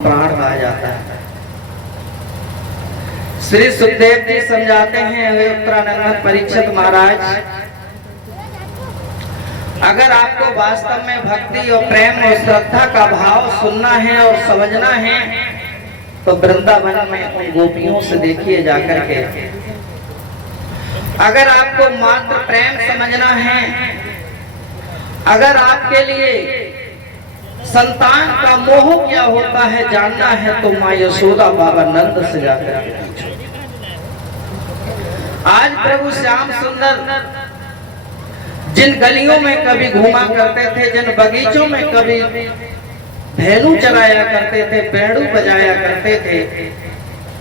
प्राण कहा जाता है। श्री सुखदेव जी समझाते हैं, वे उत्तरानंद परीक्षित महाराज, अगर आपको वास्तव में भक्ति और प्रेम और श्रद्धा का भाव सुनना है और समझना है तो वृंदावन में उन गोपियों से देखिए जाकर के। अगर आपको मात्र प्रेम समझना है, अगर आपके लिए संतान का मोह क्या होता है जानना है तो माँ यशोदा बाबा नंद से जाकर पूछो। आज प्रभु श्याम सुंदर जिन गलियों में कभी घूमा करते थे, जिन बगीचों में कभी भेड़ू चराया करते थे, पेड़ू बजाया करते थे,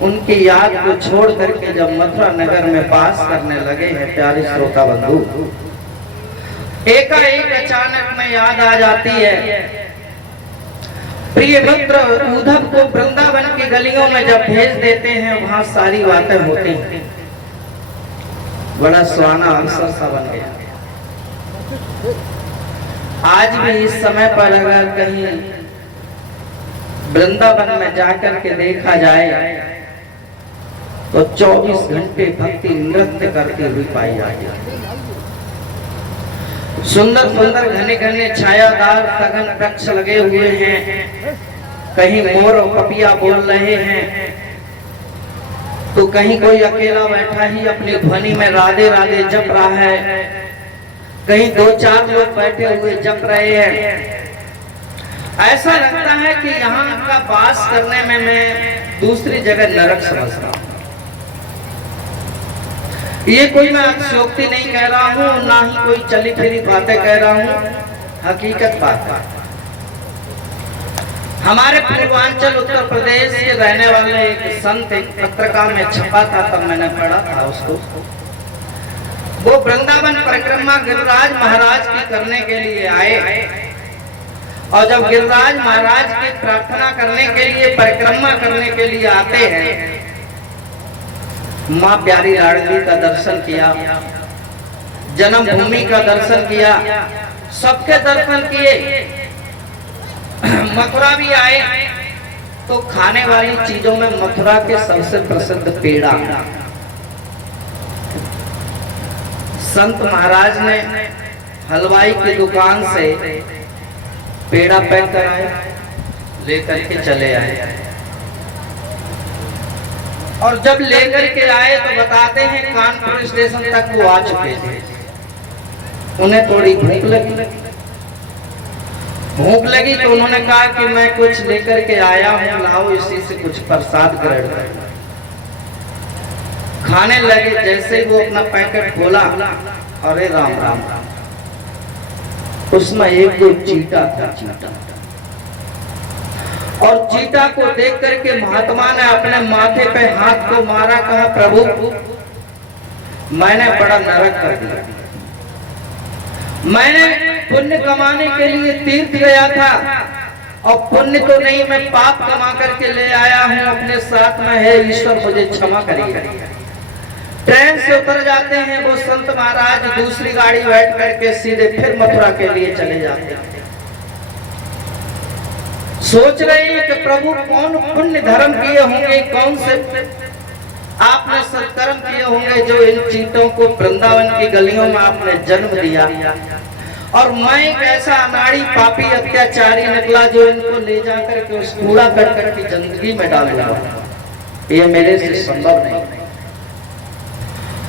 उनकी याद को छोड़ करके जब मथुरा नगर में वास करने लगे हैं प्यारे श्रोता बंधु, एकाएक अचानक में याद आ जाती है प्रिय मित्र उद्धव को वृंदावन की गलियों में जब भेज देते हैं वहां सारी बातें होती हैं। बड़ा सुहाना अवसर सा बन गया। आज भी इस समय पर अगर कहीं वृंदावन में जाकर के देखा जाए तो 24 घंटे भक्ति नृत्य करती हुई पाई जाती। सुंदर सुंदर घने घने छायादार सघन वृक्ष लगे हुए हैं, कहीं मोर और पपिया बोल रहे हैं तो कहीं कोई अकेला बैठा ही अपनी ध्वनि में राधे राधे जप रहा है, कहीं दो चार लोग बैठे हुए जप रहे हैं। ऐसा लगता है कि यहाँ का वास करने में मैं दूसरी जगह नरक समझता हूँ। ये कोई मैं अतिशयोक्ति नहीं कह रहा हूँ, ना ही कोई चली फिरी बातें कह रहा हूँ, हकीकत बात है। हमारे पूर्वांचल उत्तर प्रदेश के रहने वाले एक संत एक पत्रिका में छपा था, तब मैंने पढ़ा था उसको। वो वृंदावन परिक्रमा गिरिराज महाराज की करने के लिए आए और जब गिरिराज महाराज की प्रार्थना करने के लिए परिक्रमा करने के लिए आते हैं, माँ प्यारी लाडली का दर्शन किया, जन्मभूमि का दर्शन किया, सबके दर्शन किए। मथुरा भी आए तो खाने वाली चीजों में मथुरा के सबसे प्रसिद्ध पेड़ा। संत महाराज ने हलवाई की दुकान से पेड़ा पैक कराया, लेकर के चले आए और जब लेकर के आए तो बताते हैं कानपुर स्टेशन तक वो आ चुके थे। उन्हें थोड़ी भूख लगी तो उन्होंने कहा कि मैं कुछ लेकर के आया हूँ, लाओ इसी से कुछ प्रसाद ग्रहण करो। खाने लगे, जैसे ही वो अपना पैकेट खोला, अरे राम राम राम, उसमें एक दो चीटा था, चीटा। और चीटा को देख करके महात्मा ने अपने माथे पे हाथ को मारा, कहा प्रभु मैंने बड़ा नरक कर दिया। मैंने पुण्य कमाने के लिए तीर्थ गया था और पुण्य तो नहीं, मैं पाप कमा करके ले आया हूँ अपने साथ में, है ईश्वर मुझे क्षमा करिए। ट्रेन से उतर जाते हैं वो संत महाराज, दूसरी गाड़ी बैठ करके सीधे फिर मथुरा के लिए चले जाते हैं। सोच रहे हैं कि प्रभु कौन पुण्य धर्म किए होंगे, कौन से आपने सत्कर्म किए होंगे जो इन चीटों को वृंदावन की गलियों में आपने जन्म दिया, और मैं एक ऐसा अनाड़ी पापी अत्याचारी निकला जो इनको ले जाकर के उस कूड़ा करकट की जिंदगी में डालूंगा। ये मेरे से संभव नहीं।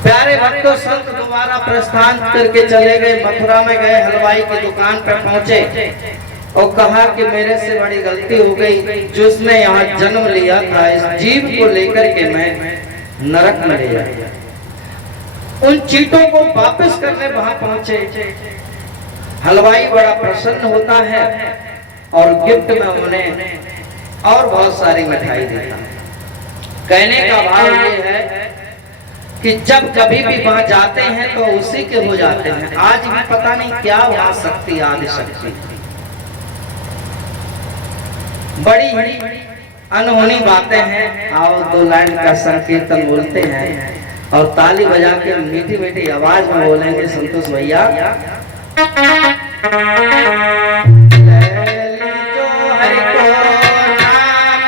प्यारे भक्तों, संत दोबारा प्रस्थान करके चले गए, मथुरा में गए, हलवाई की दुकान पर पहुंचे और कहा कि मेरे से बड़ी गलती हो गई, जिसने यहाँ जन्म लिया था इस जीव को लेकर के मैं नरक में ले गया। उन चीटों को वापस करने वहां पहुंचे। हलवाई बड़ा प्रसन्न होता है और गिफ्ट में उन्हें और बहुत सारी मिठाई देता है। कहने का भाव ये है कि जब कभी भी वहां जाते हैं तो उसी के हो जाते हैं। आज भी पता नहीं क्या वहां शक्ति, आदि शक्ति, बड़ी अनहोनी बातें हैं। आओ दो लाइन का संकीर्तन बोलते हैं और ताली बजा के मीठी मीठी आवाज में बोलेंगे संतोष भैया। हरि को नाम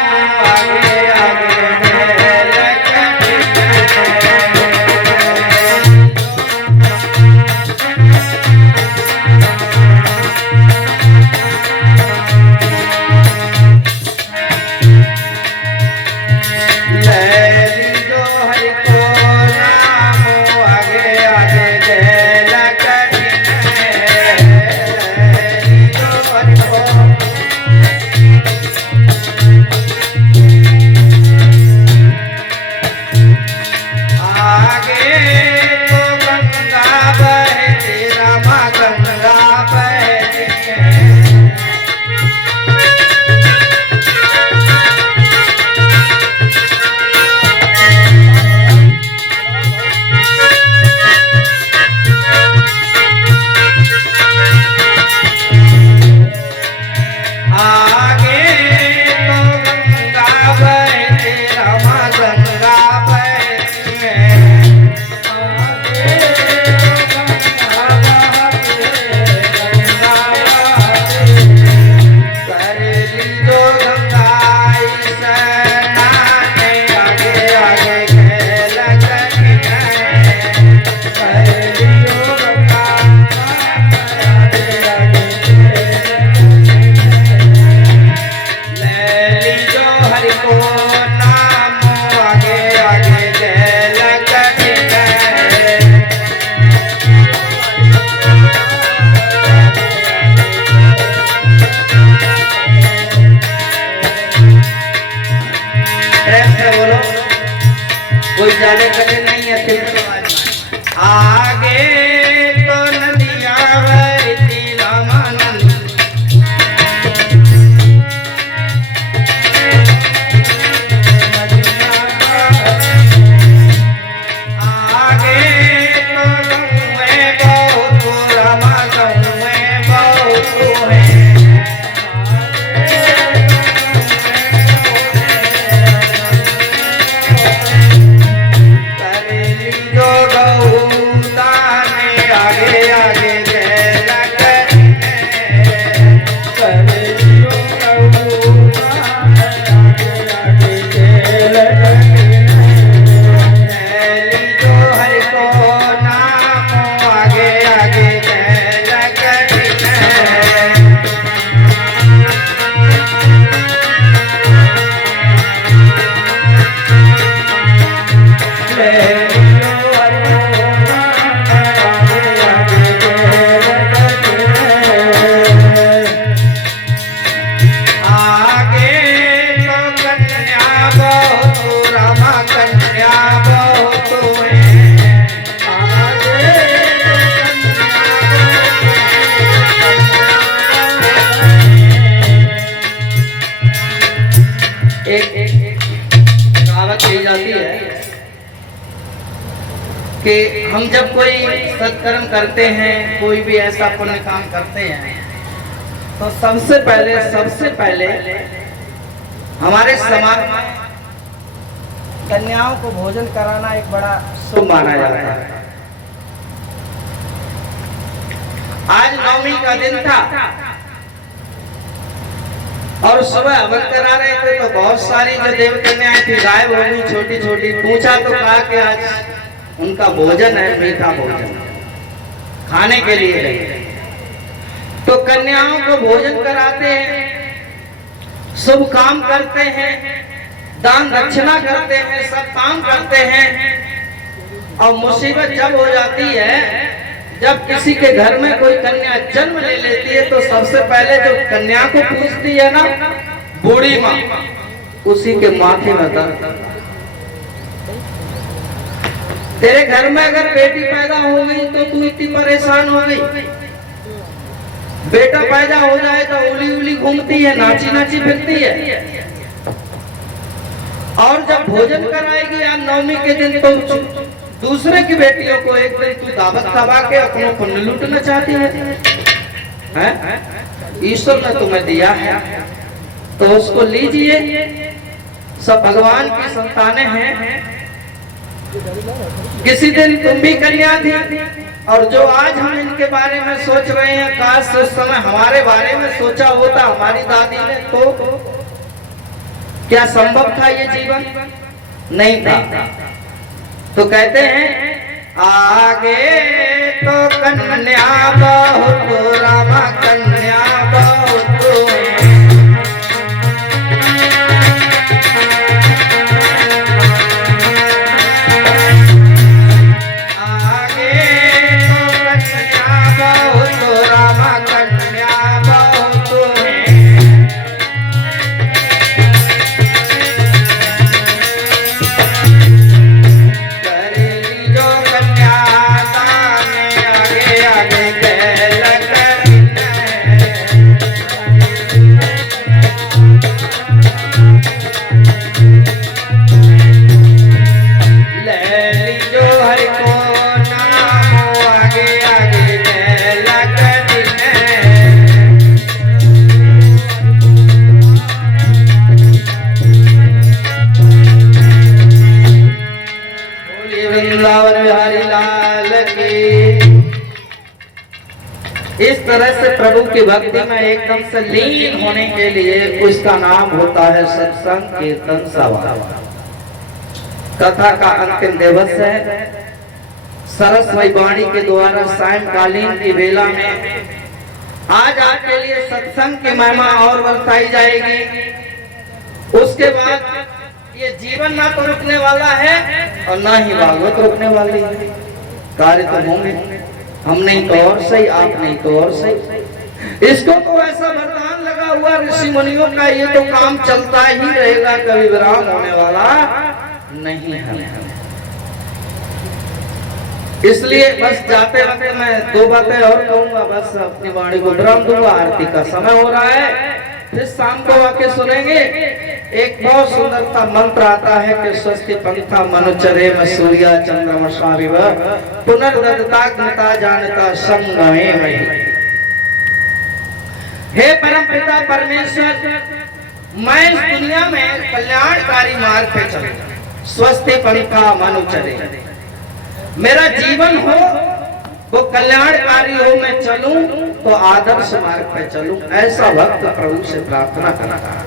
है बोलो, कोई ज्यादा कठिन नहीं है। आगे तो नदिया बहती रामानंद, आगे तो गंगे बहुत रामा गंगे बहुत है, करेली जो गौदाने आगे आगे जैला करेली जो गौदाने आगे आगे जैला करेली जो हर को नाम आगे आगे जैला करेली आगे तो कन्या बहुत रामा कन्या बहुत है, आगे तो एक कहावत कही जाती है कि हम जब कोई सत्कर्म करते हैं, कोई भी ऐसा पुण्य काम करते हैं, तो सबसे पहले हमारे समाज में कन्याओं को भोजन कराना एक बड़ा शुभ माना जाता है। आज नवमी का दिन था और सुबह हवन करा रहे थे, तो बहुत सारी जो देव कन्याएं थी गायब हो गई, छोटी छोटी। पूछा तो कहा कि आज उनका भोजन है, मीठा भोजन खाने के लिए गई। तो कन्याओं को भोजन कराते हैं, शुभ काम करते हैं, दान दक्षिणा करते हैं, सब काम करते हैं। और मुसीबत जब हो जाती है, जब किसी के घर में कोई कन्या जन्म ले लेती है, तो सबसे पहले जो कन्या को पूछती है ना बूढ़ी माँ, उसी के माथे में दर्द। तेरे घर में अगर बेटी पैदा हो गई तो तू इतनी परेशान हो गई, बेटा पैदा हो जाए तो उली उली घूमती है, नाची नाची फिरती है। और जब भोजन कराएगी आज नवमी के दिन, तो दूसरे की बेटियों को एक दिन तू दावत खवा के अपनों पुण्य लूटना चाहती है। ईश्वर ने तुम्हें दिया है तो उसको लीजिए, सब भगवान की संतानें हैं। किसी दिन तुम भी कन्या थी, और जो आज हम इनके बारे में सोच रहे हैं, काश उस समय हमारे बारे में सोचा होता हमारी दादी ने, तो क्या संभव था ये जीवन? नहीं था। तो कहते हैं आगे तो कन्या बहुत रामा कन्या बहुत इस तरह से प्रभु की भक्ति में एकदम से लीन होने के लिए उसका नाम होता है सत्संग कीर्तन सभा। कथा का अंतिम दिवस है। सरस्वती वाणी के द्वारा सायंकालीन की बेला में आज आपके लिए सत्संग की महिमा और बरसाई जाएगी। उसके बाद ये जीवन ना तो रुकने वाला है और ना ही भागवत रुकने वाली है। कार्य तो होंगे, हम नहीं तो और सही, आप नहीं तो और सही। इसको तो ऐसा वरदान लगा हुआ ऋषि मुनियों का, ये तो काम चलता ही रहेगा। वेदना कभी विराम होने वाला नहीं है। इसलिए बस जाते वक्त मैं दो बातें और कहूंगा, बस अपनी वाणी को विराम दूंगा। आरती का समय हो रहा है, फिर शाम को आके सुनेंगे। एक बहुत सुंदरता मंत्र आता है कि स्वस्ति पंथा मनुचरे में सूर्या चंद्रमसा विव पुनर्दत्ताग्नता जानता संगमे महि। हे परम पिता परमेश्वर, मैं इस दुनिया में कल्याणकारी मार्ग पे चलूं, स्वस्ति पंथा मनुचरे, मेरा जीवन हो वो कल्याणकारी हो, मैं चलूं तो आदर्श मार्ग पे चलूं, ऐसा भक्त प्रभु से प्रार्थना करता है।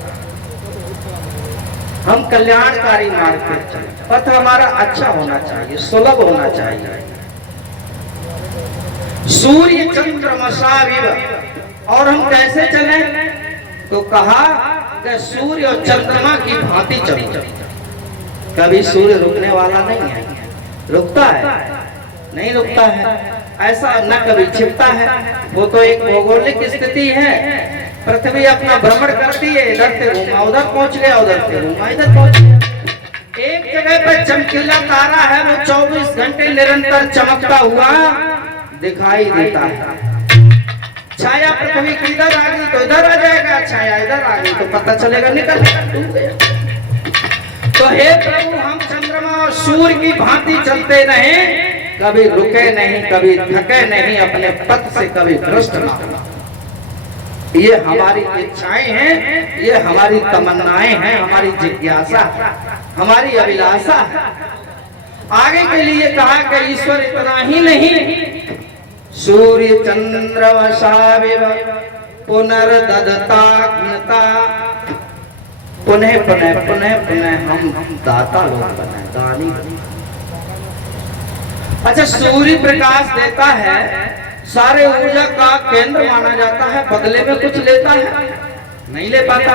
हम कल्याणकारी मार्ग पे चलें, पथ हमारा अच्छा होना चाहिए, सुलभ होना चाहिए। सूर्य चंद्रमसा विव, और हम कैसे चले तो कहा कि सूर्य और चंद्रमा की भांति चलो। कभी सूर्य रुकने वाला नहीं है, रुकता है? नहीं रुकता है। ऐसा न कभी छिपता है, वो तो एक भौगोलिक स्थिति है। पृथ्वी अपना भ्रमण करती है, इधर से घूमा उधर पहुंच गया, उधर से घूमा इधर पहुंच गया। एक जगह पर चमकीला तारा है, वो 24 घंटे निरंतर चमकता हुआ दिखाई देता है। छाया पृथ्वी की इधर आ गई तो इधर आ जाएगा, छाया इधर आ गई तो पता चलेगा निकल गया। तो हे प्रभु, हम चंद्रमा और सूर्य की भांति चलते रहे, कभी रुके नहीं, कभी थके नहीं, अपने पथ से कभी भ्रष्ट ना हो। ये हमारी इच्छाएं हैं, ये हमारी तमन्नाएं हैं, हमारी जिज्ञासा, हमारी अभिलाषा है। आगे के लिए कहा कि ईश्वर इतना ही नहीं, सूर्य चंद्रमसा विव पुनर्दत्ताग्नता, पुनः पुनः पुनः पुनः हम दाता लोग बने, दानी। अच्छा, सूर्य प्रकाश देता है, सारे ऊर्जा का केंद्र माना जाता है, बदले में कुछ लेता है? नहीं ले पाता।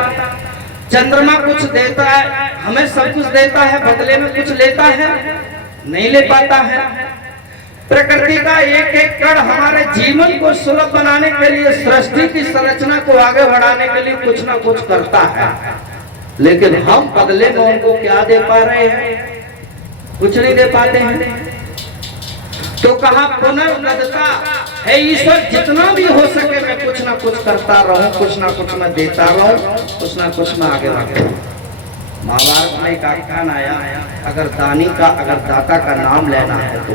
चंद्रमा कुछ देता है, हमें सब कुछ देता है, बदले में कुछ लेता है? नहीं ले पाता है। प्रकृति का एक एक कण हमारे जीवन को सुलभ बनाने के लिए, सृष्टि की संरचना को आगे बढ़ाने के लिए कुछ ना कुछ करता है, लेकिन हम बदले में उनको क्या दे पा रहे हैं? कुछ नहीं दे पाते हैं। तो कहा पुनर्दत्ता है ईश्वर, जितना भी हो सके मैं कुछ ना कुछ करता रहूं, कुछ ना कुछ मैं देता रहूं, कुछ ना कुछ मैं आगे बढ़ता रहूं। महाभारत में एक आख्यान आया, अगर दानी का, अगर दाता का नाम लेना है तो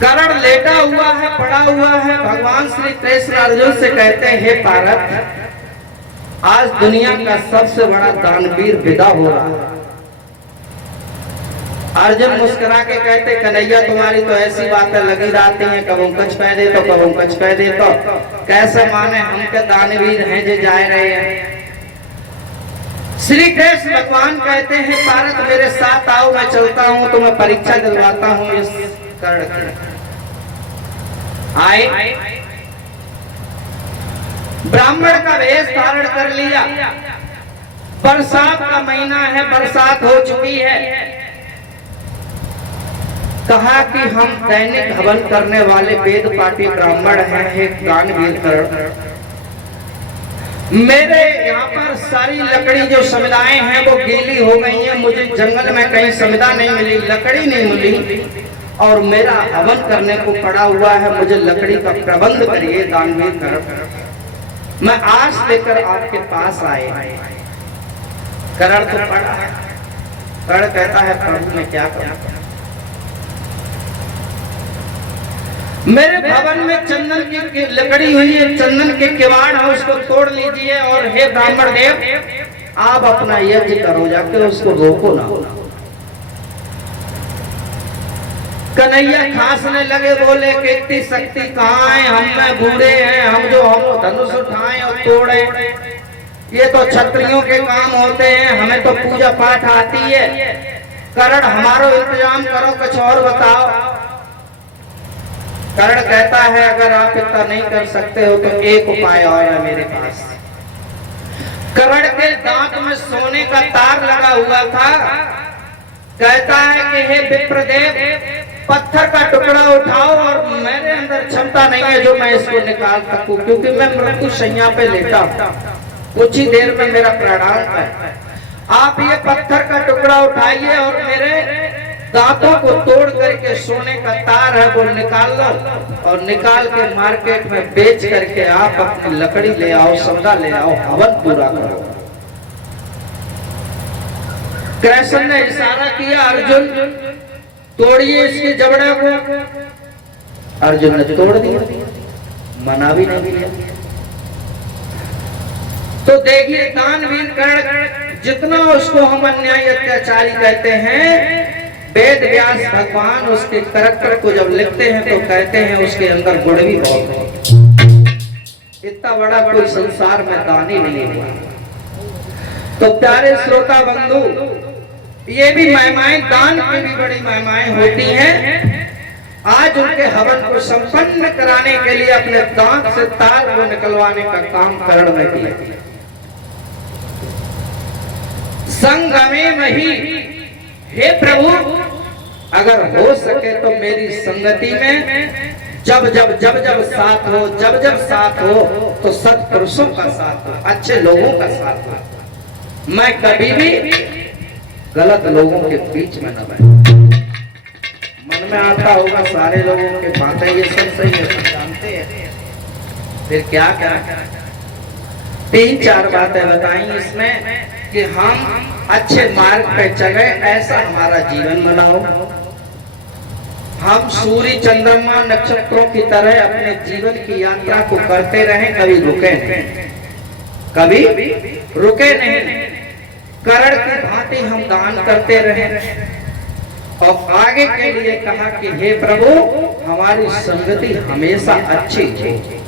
कर्ण लेटा हुआ है, पड़ा हुआ है, भगवान श्री कृष्ण अर्जुन से कहते हैं, हे पार्थ, आज दुनिया का सबसे बड़ा दानवीर विदा हो रहा है। अर्जुन मुस्कुरा के कहते, कन्हैया तुम्हारी तो ऐसी बातें लगी रहती हैं, कब कच कह दे तो कब कच कह दे तो कैसे माने हम के दानवीर हैं जो जा रहे हैं। श्री कृष्ण भगवान कहते हैं, पार्थ मेरे साथ आओ, मैं चलता हूं, तो मैं परीक्षा दिलवाता हूं इस कर्ण की। आए, ब्राह्मण का वेश धारण कर लिया, बरसात का महीना है, बरसात हो चुकी है। कहा कि हम दैनिक हवन करने वाले वेद पाठी ब्राह्मण हैं, एक दानवीर कर्ण, मेरे यहाँ पर सारी लकड़ी जो समुदाय हैं वो गीली हो गई हैं, मुझे जंगल में कहीं समुदा नहीं मिली, लकड़ी नहीं मिली, और मेरा हवन करने को पड़ा हुआ है, मुझे लकड़ी का प्रबंध करिए दानवीर कर्ण। मैं आस लेकर आपके पास आए। कर्ण तो पड़ा है। कर्ण कहता है, प्रभु मैं क्या करूं? मेरे भवन में चंदन की लकड़ी हुई है, चंदन के किवाड़ है, उसको तोड़ लीजिए, और हे ब्राह्मण देव आप अपना यज्ञ करो, जाके उसको रोको ना। कन्हैया खांसने लगे, बोले कि इतनी शक्ति कहाँ है, हम में बूढ़े हैं, हम जो हम धनुष उठाएं और तोड़े, ये तो क्षत्रियों के काम होते हैं, हमें तो पूजा पाठ आती है। कर्ण हमारा इंतजाम करो, कुछ और बताओ। कर्ण कहता है, अगर आप इतना नहीं कर सकते हो तो एक उपाय और है मेरे पास। कर्ण के दांत में सोने का तार लगा हुआ था। कहता है कि हे विप्रदेव, पत्थर का टुकड़ा उठाओ, और मेरे अंदर क्षमता नहीं है जो मैं इसको निकाल सकूं, क्योंकि मैं मृत्यु शैया पे लेटा हूं। कुछ ही देर में मेरा प्राणांत है। आप ये पत्थर का टुकड़ा उठाइए और मेरे दांतों को तोड़ करके सोने का तार है वो निकाल लो और निकाल के मार्केट में बेच करके आप अपनी लकड़ी ले आओ, सौदा ले आओ, हवन पूरा करो। कृष्ण ने इशारा किया, अर्जुन तोड़िए इसके जबड़े को। अर्जुन ने तोड़ दिया, मना भी नहीं किया। तो देखिए दानवीर कर्ण जितना उसको हम अन्याय अत्याचारी कहते हैं, वेद व्यास भगवान उसके करैक्टर को जब लिखते हैं तो कहते हैं उसके अंदर गुण भी बहुत है। इतना बड़ा कोई संसार में दानी नहीं हुआ। तो प्यारे श्रोता बंधु, ये भी महिमाएं, दान की भी बड़ी महिमाएं होती हैं। आज उनके हवन को संपन्न कराने के लिए अपने दांत से तार को निकलवाने का काम कर्ण ने किया। संगमे मही, हे प्रभु अगर हो सके तो मेरी संगति में जब जब साथ हो, जब साथ हो तो सत्पुरुषों का साथ हो, अच्छे लोगों का साथ हो। मैं कभी भी गलत लोगों के बीच में न बैठूं। मन में आता होगा सारे लोगों के बातें ये सब सही है, सब जानते हैं, फिर क्या क्या 3-4 बातें बताई इसमें कि हम अच्छे मार्ग पे चले, ऐसा हमारा जीवन बनाओ। हम सूर्य चंद्रमा नक्षत्रों की तरह अपने जीवन की यात्रा को करते रहें, कभी रुके नहीं, कभी रुके नहीं। कर्ण की भांति हम दान करते रहें और आगे के लिए कहा कि हे प्रभु हमारी संगति हमेशा अच्छी हो।